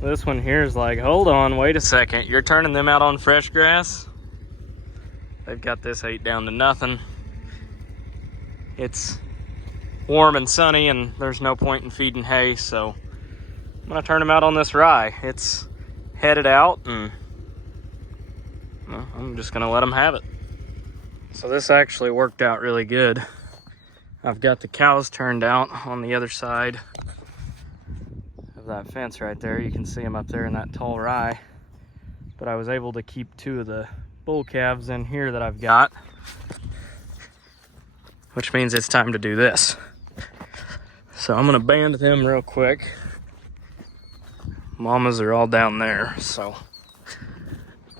This one here is like, hold on, wait a second. You're turning them out on fresh grass? They've got this ate down to nothing. It's warm and sunny and there's no point in feeding hay, so I'm gonna turn them out on this rye. It's headed out and well, I'm just gonna let them have it. So this actually worked out really good. I've got the cows turned out on the other side of that fence right there. You can see them up there in that tall rye. But I was able to keep 2 of the bull calves in here that I've got, which means it's time to do this. So I'm gonna band them real quick. Mamas are all down there, so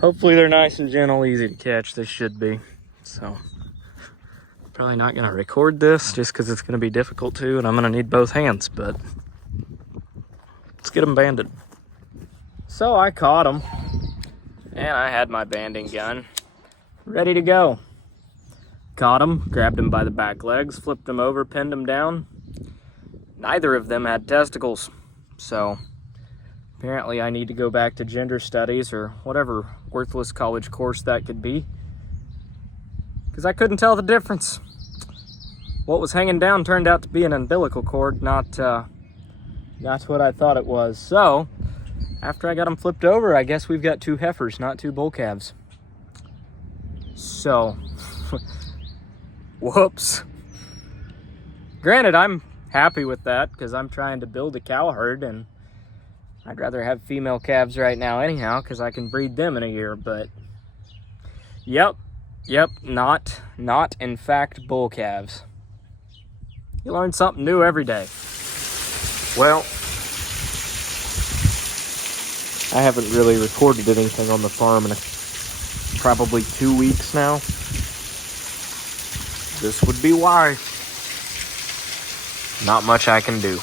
hopefully they're nice and gentle, easy to catch. They should be. So probably not gonna record this just because it's gonna be difficult to, and I'm gonna need both hands, but let's get them banded. So I caught them, and I had my banding gun ready to go. Caught them, grabbed them by the back legs, flipped them over, pinned them down. Neither of them had testicles, so apparently I need to go back to gender studies or whatever worthless college course that could be, because I couldn't tell the difference. What was hanging down turned out to be an umbilical cord, not what I thought it was. So after I got them flipped over, I guess we've got 2 heifers, not 2 bull calves. So whoops. Granted, I'm happy with that because I'm trying to build a cow herd, and I'd rather have female calves right now anyhow because I can breed them in a year. But yep, not in fact bull calves. You learn something new every day. Well, I haven't really recorded anything on the farm in probably 2 weeks now. This would be why. Not much I can do.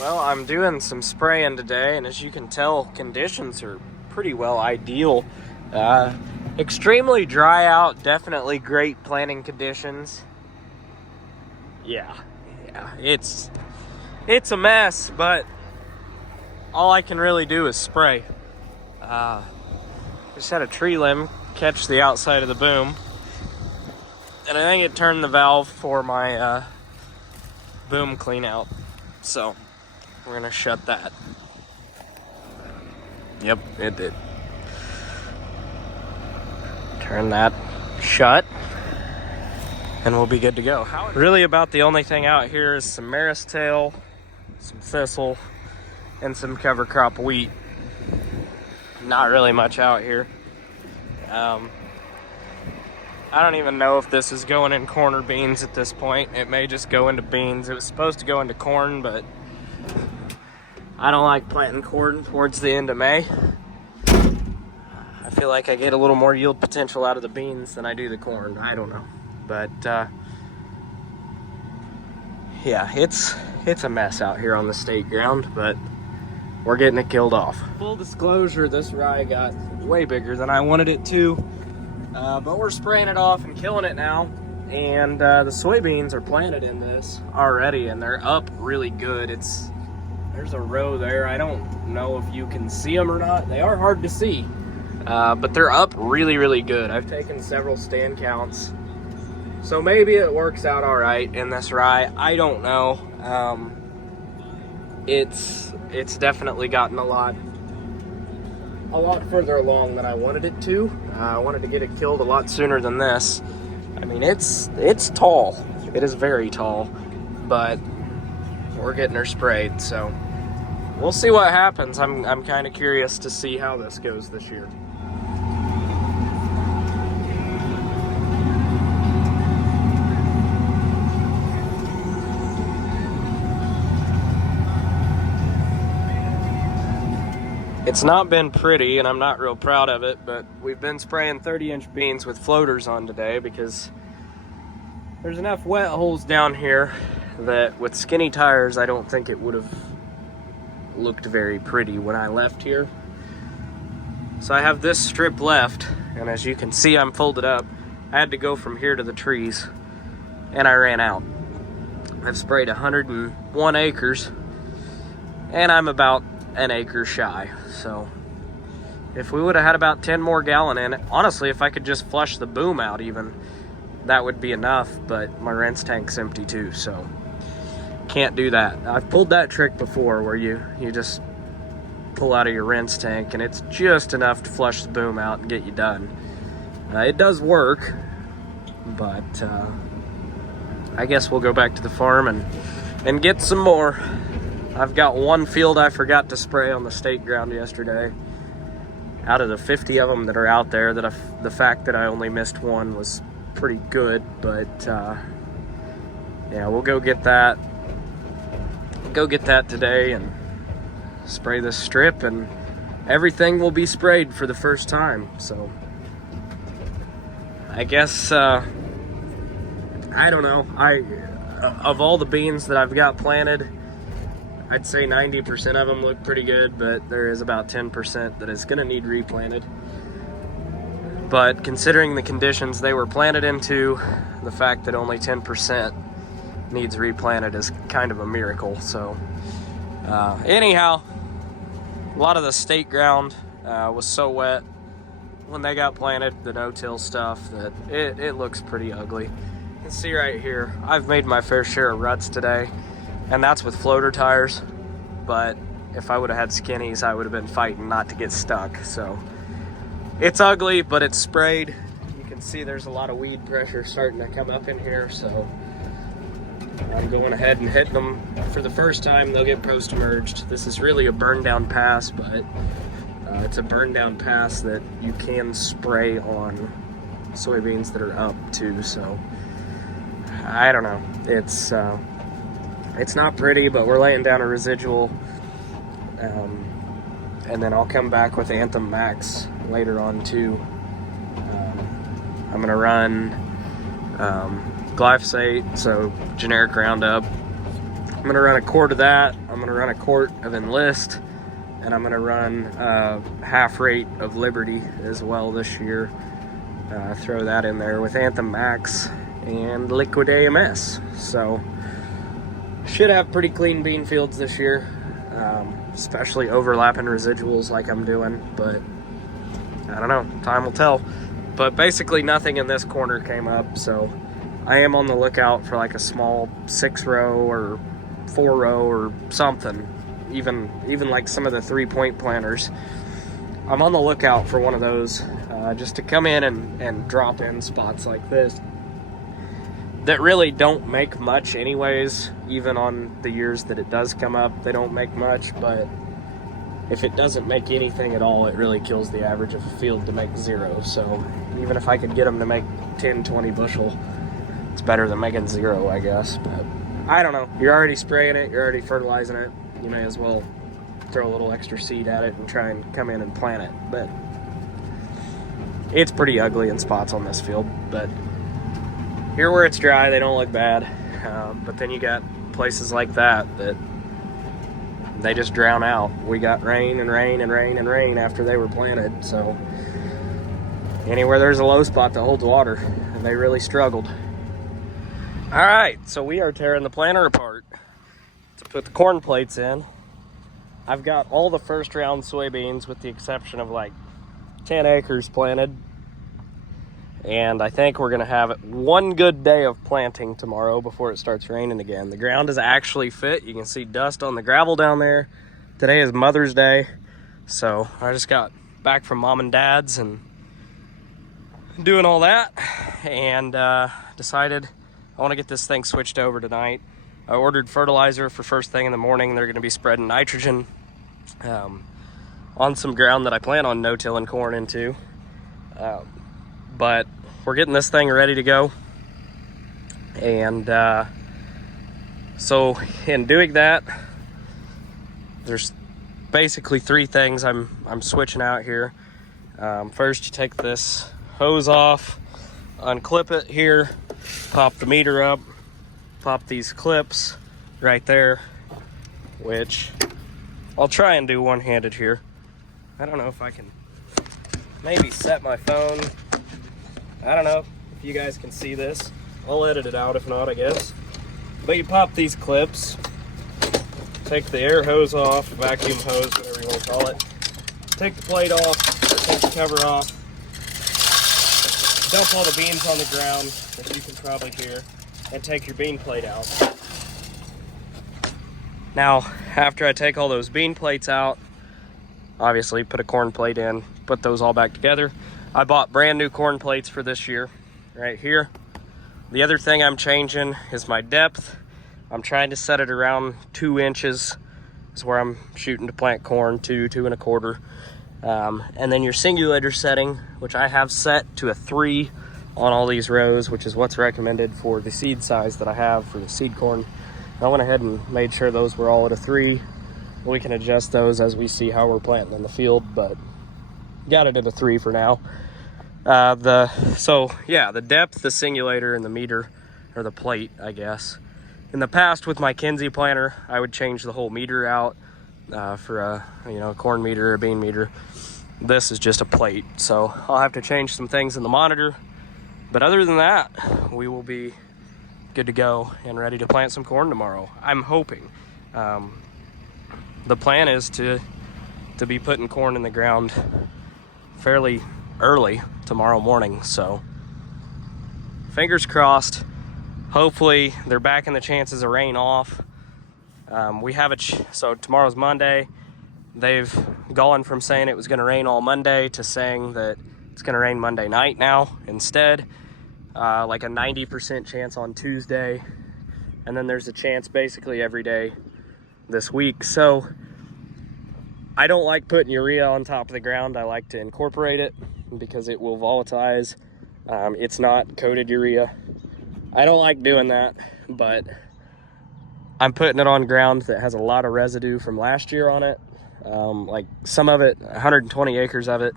Well, I'm doing some spraying today, and as you can tell, conditions are pretty well ideal. Extremely dry out, definitely great planting conditions. Yeah, it's a mess, but all I can really do is spray. Just had a tree limb catch the outside of the boom, and I think it turned the valve for my boom clean out, so we're gonna shut that. Yep, it did. Turn that shut, and we'll be good to go. Really about the only thing out here is some maris tail, some thistle, and some cover crop wheat. Not really much out here. I don't even know if this is going in corn or beans at this point. It may just go into beans. It was supposed to go into corn, but I don't like planting corn towards the end of May. I feel like I get a little more yield potential out of the beans than I do the corn. I don't know. But yeah, it's a mess out here on the state ground, but we're getting it killed off. Full disclosure, this rye got way bigger than I wanted it to. But we're spraying it off and killing it now. And the soybeans are planted in this already, and they're up really good. There's a row there. I don't know if you can see them or not. They are hard to see. But they're up really, really good. I've taken several stand counts. So maybe it works out all right in this rye. I don't know. It's definitely gotten a lot further along than I wanted it to. I wanted to get it killed a lot sooner than this. I mean, it's tall. It is very tall, but we're getting her sprayed, so we'll see what happens. I'm kind of curious to see how this goes this year. It's not been pretty, and I'm not real proud of it, but we've been spraying 30-inch beans with floaters on today because there's enough wet holes down here that with skinny tires, I don't think it would have looked very pretty when I left here. So I have this strip left, and as you can see, I'm folded up. I had to go from here to the trees, and I ran out. I've sprayed 101 acres, and I'm about an acre shy. So if we would have had about 10 more gallon in it, honestly, if I could just flush the boom out even, that would be enough, but my rinse tank's empty too, so can't do that. I've pulled that trick before where you just pull out of your rinse tank and it's just enough to flush the boom out and get you done. It does work, but I guess we'll go back to the farm and get some more. I've got one field I forgot to spray on the state ground yesterday. Out of the 50 of them that are out there, the fact that I only missed one was pretty good, but yeah, we'll go get that today and spray this strip, and everything will be sprayed for the first time. So I guess I don't know, of all the beans that I've got planted, I'd say 90% of them look pretty good, but there is about 10% that is going to need replanted. But considering the conditions they were planted into, the fact that only 10% needs replanted is kind of a miracle. So anyhow, a lot of the state ground was so wet when they got planted, the no-till stuff, that it looks pretty ugly. You can see right here, I've made my fair share of ruts today, and that's with floater tires. But if I would have had skinnies, I would have been fighting not to get stuck. So it's ugly, but it's sprayed. You can see there's a lot of weed pressure starting to come up in here, so I'm going ahead and hitting them for the first time. They'll get post-emerged. This is really a burn down pass, but it's a burn down pass that you can spray on soybeans that are up too. So I don't know. It's not pretty, but we're laying down a residual, and then I'll come back with Anthem Max later on too. I'm gonna run glyphosate, so generic Roundup. I'm gonna run a quart of that. I'm gonna run a quart of Enlist, and I'm gonna run half rate of Liberty as well this year. Throw that in there with Anthem Max and Liquid AMS. So should have pretty clean bean fields this year, especially overlapping residuals like I'm doing, but I don't know, time will tell. But basically nothing in this corner came up, so I am on the lookout for like a small 6-row or 4-row or something, even like some of the 3-point planters. I'm on the lookout for one of those just to come in and drop in spots like this that really don't make much anyways. Even on the years that it does come up, they don't make much, but if it doesn't make anything at all, it really kills the average of a field to make 0. So even if I could get them to make 10, 20 bushel, it's better than making 0, I guess. But I don't know. You're already spraying it, you're already fertilizing it. You may as well throw a little extra seed at it and try and come in and plant it. But it's pretty ugly in spots on this field, but here where it's dry, they don't look bad. But then you got places like that they just drown out. We got rain and rain and rain and rain after they were planted. So anywhere there's a low spot that holds water, and they really struggled. All right, so we are tearing the planter apart to put the corn plates in. I've got all the first round soybeans with the exception of like 10 acres planted. And I think we're gonna have one good day of planting tomorrow before it starts raining again. The ground is actually fit. You can see dust on the gravel down there. Today is Mother's Day. So I just got back from mom and dad's and doing all that, and decided I wanna get this thing switched over tonight. I ordered fertilizer for first thing in the morning. They're gonna be spreading nitrogen on some ground that I plan on no-tilling corn into. But we're getting this thing ready to go. And so in doing that, there's basically 3 things I'm switching out here. First, you take this hose off, unclip it here, pop the meter up, pop these clips right there, which I'll try and do one-handed here. I don't know if I can maybe set my phone. I don't know if you guys can see this. I'll edit it out if not, I guess. But you pop these clips take the air hose off, vacuum hose, whatever you want to call it. Take the plate off, or take the cover off. Dump all the beans on the ground, as you can probably hear, and take your bean plate out. Now, after I take all those bean plates out, obviously put a corn plate in, put those all back together. I bought brand new corn plates for this year, right here. The other thing I'm changing is my depth. I'm trying to set it around 2 inches is where I'm shooting to plant corn, 2 1/4. And then your singulator setting, which I have set to a 3 on all these rows, which is what's recommended for the seed size that I have for the seed corn. I went ahead and made sure those were all at a 3. We can adjust those as we see how we're planting in the field, but got it at a 3 for now. The depth, the singulator, and the meter, or the plate, I guess. In the past with my Kinsey planter, I would change the whole meter out for a corn meter or a bean meter. This is just a plate, so I'll have to change some things in the monitor. But other than that, we will be good to go and ready to plant some corn tomorrow. I'm hoping. The plan is to be putting corn in the ground fairly early tomorrow morning, so fingers crossed. Hopefully they're backing the chances of rain off. We have so tomorrow's Monday. They've gone from saying it was going to rain all Monday to saying that it's going to rain Monday night now instead. Like a 90% chance on Tuesday, and then there's a chance basically every day this week. So I don't like putting urea on top of the ground. I like to incorporate it because it will volatilize. It's not coated urea. I don't like doing that, but I'm putting it on ground that has a lot of residue from last year on it. Like some of it, 120 acres of it,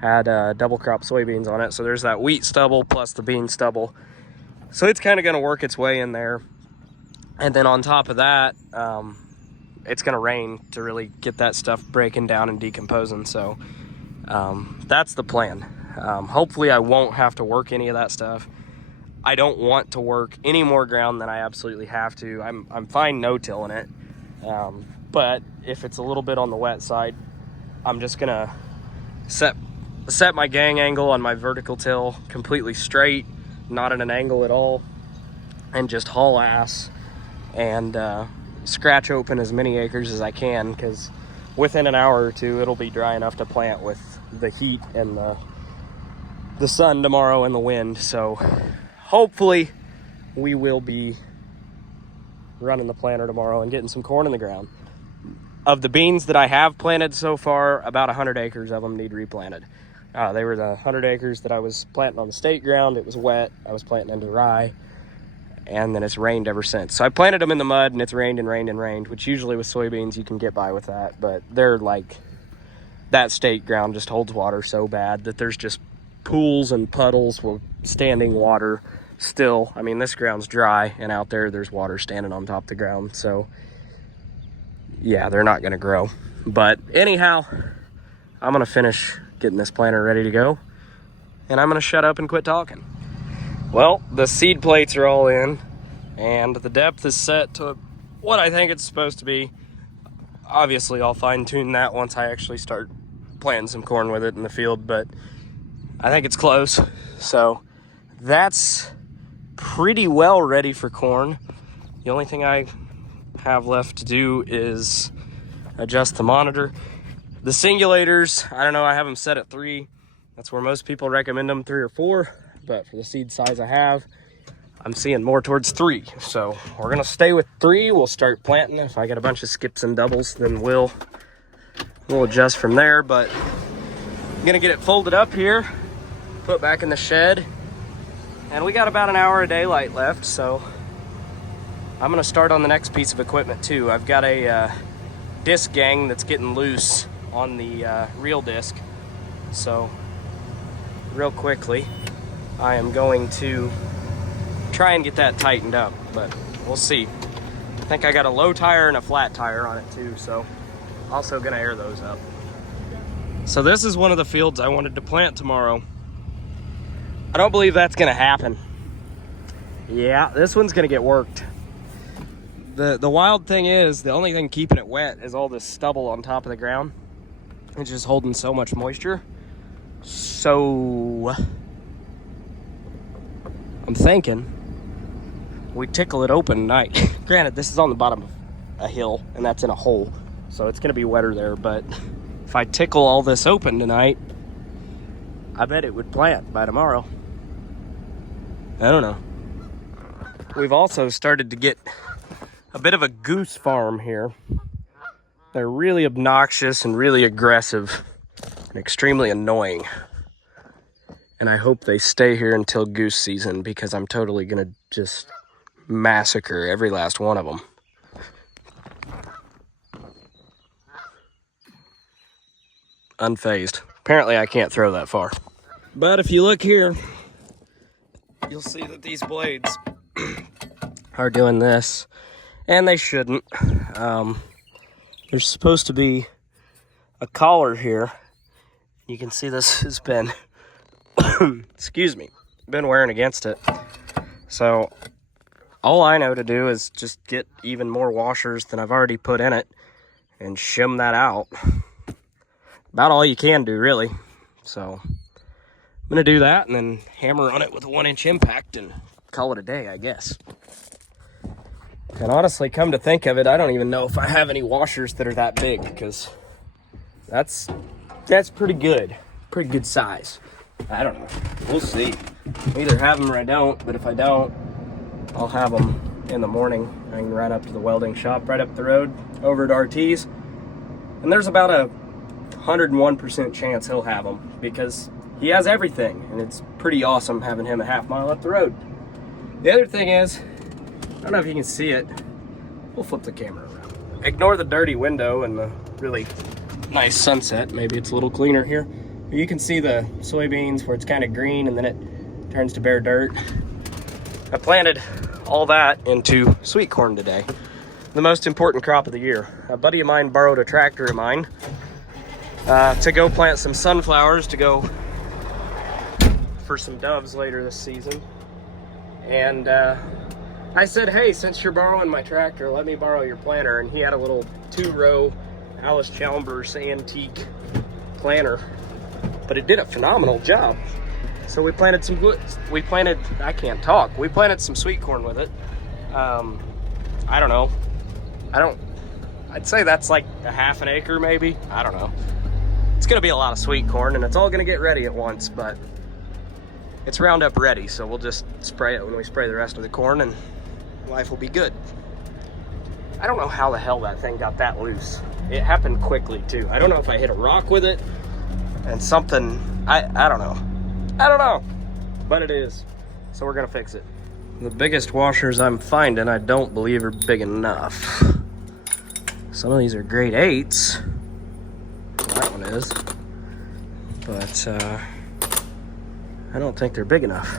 had double crop soybeans on it. So there's that wheat stubble plus the bean stubble. So it's kind of going to work its way in there. And then on top of that, it's going to rain to really get that stuff breaking down and decomposing. So that's the plan. Hopefully I won't have to work any of that stuff. I don't want to work any more ground than I absolutely have to. I'm fine no-tilling it. But if it's a little bit on the wet side, I'm just going to set my gang angle on my vertical till completely straight, not at an angle at all, and just haul ass and scratch open as many acres as I can, because within an hour or two it'll be dry enough to plant with the heat and the sun tomorrow and the wind. So hopefully we will be running the planter tomorrow and getting some corn in the ground. Of the beans that I have planted so far, about 100 acres of them need replanted. They were the 100 acres that I was planting on the state ground. It was wet. I was planting into rye, and then it's rained ever since. So I planted them in the mud, and it's rained and rained and rained, which usually with soybeans you can get by with that. But they're like, that state ground just holds water so bad that there's just pools and puddles with standing water still. I mean, this ground's dry, and out there's water standing on top of the ground. So yeah, they're not going to grow. But anyhow, I'm going to finish getting this planter ready to go, and I'm going to shut up and quit talking. Well, the seed plates are all in, and the depth is set to what I think it's supposed to be. Obviously, I'll fine-tune that once I actually start planting some corn with it in the field, but I think it's close. So that's pretty well ready for corn. The only thing I have left to do is adjust the monitor. The singulators, I don't know, I have them set at 3. That's where most people recommend them, 3 or 4. But for the seed size I have, I'm seeing more towards 3. So we're gonna stay with 3. We'll start planting. If I get a bunch of skips and doubles, then we'll adjust from there. But I'm gonna get it folded up here, put back in the shed, and we got about an hour of daylight left. So I'm gonna start on the next piece of equipment too. I've got a disc gang that's getting loose on the reel disc. So real quickly, I am going to try and get that tightened up, but we'll see. I think I got a low tire and a flat tire on it too, so also gonna air those up. So this is one of the fields I wanted to plant tomorrow. I don't believe that's gonna happen. Yeah, this one's gonna get worked. The wild thing is, the only thing keeping it wet is all this stubble on top of the ground. It's just holding so much moisture. So I'm thinking we tickle it open tonight. Granted, this is on the bottom of a hill, and that's in a hole, so it's gonna be wetter there, but if I tickle all this open tonight, I bet it would plant by tomorrow. I don't know. We've also started to get a bit of a goose farm here. They're really obnoxious and really aggressive and extremely annoying. And I hope they stay here until goose season, because I'm totally gonna just massacre every last one of them. Unfazed. Apparently I can't throw that far. But if you look here, you'll see that these blades are doing this, and they shouldn't. There's supposed to be a collar here. You can see this has been, excuse me, been wearing against it. So all I know to do is just get even more washers than I've already put in it and shim that out. About all you can do, really. So I'm gonna do that and then hammer on it with a 1-inch impact and call it a day, I guess. And honestly, come to think of it, I don't even know if I have any washers that are that big, because that's pretty good size. I don't know, we'll see. I either have them or I don't, but if I don't, I'll have them in the morning. I can run up to the welding shop right up the road over at RT's, and there's about a 101% chance he'll have them, because he has everything, and it's pretty awesome having him a half mile up the road. The other thing is, I don't know if you can see it. We'll flip the camera around. Ignore the dirty window and the really nice sunset. Maybe it's a little cleaner here. But you can see the soybeans where it's kind of green and then it turns to bare dirt. I planted all that into sweet corn today. The most important crop of the year. A buddy of mine borrowed a tractor of mine to go plant some sunflowers to go for some doves later this season. And I said, hey, since you're borrowing my tractor, let me borrow your planter. And he had a little 2-row Alice Chalmers antique planter, but it did a phenomenal job. So we planted some we planted some sweet corn with it. I don't know. I'd say that's like a half an acre maybe. I don't know. It's gonna be a lot of sweet corn, and it's all gonna get ready at once, but it's Roundup ready, so we'll just spray it when we spray the rest of the corn and life will be good. I don't know how the hell that thing got that loose. It happened quickly too. I don't know if I hit a rock with it and something, I don't know, but it is. So we're gonna fix it. The biggest washers I'm finding, I don't believe are big enough. Some of these are grade 8s. Well, that one is, but I don't think they're big enough.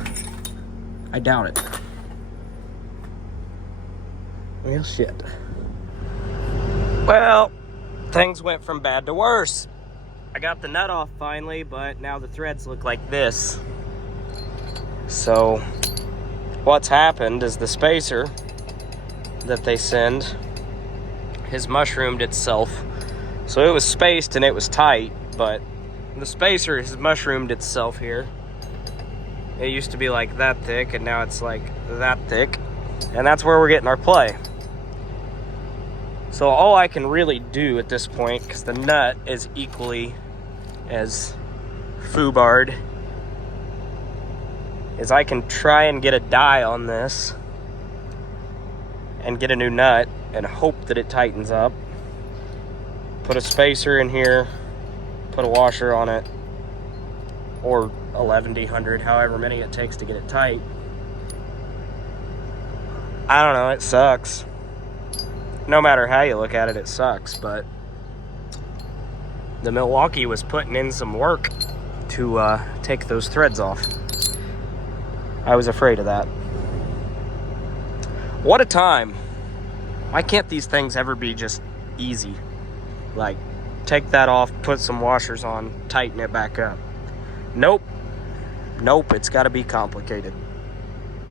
I doubt it. Well, shit. Well, things went from bad to worse. I got the nut off finally, but now the threads look like this. So, what's happened is the spacer that they send has mushroomed itself. So it was spaced and it was tight, but the spacer has mushroomed itself here. It used to be like that thick, and now it's like that thick. And that's where we're getting our play. So all I can really do at this point, because the nut is equally as foobarred, is I can try and get a die on this and get a new nut and hope that it tightens up. Put a spacer in here, put a washer on it, or 1100, however many it takes to get it tight. I don't know, it sucks. No matter how you look at it, it sucks, but the Milwaukee was putting in some work to take those threads off. I was afraid of that. What a time. Why can't these things ever be just easy? Like, take that off, put some washers on, tighten it back up. Nope, it's got to be complicated.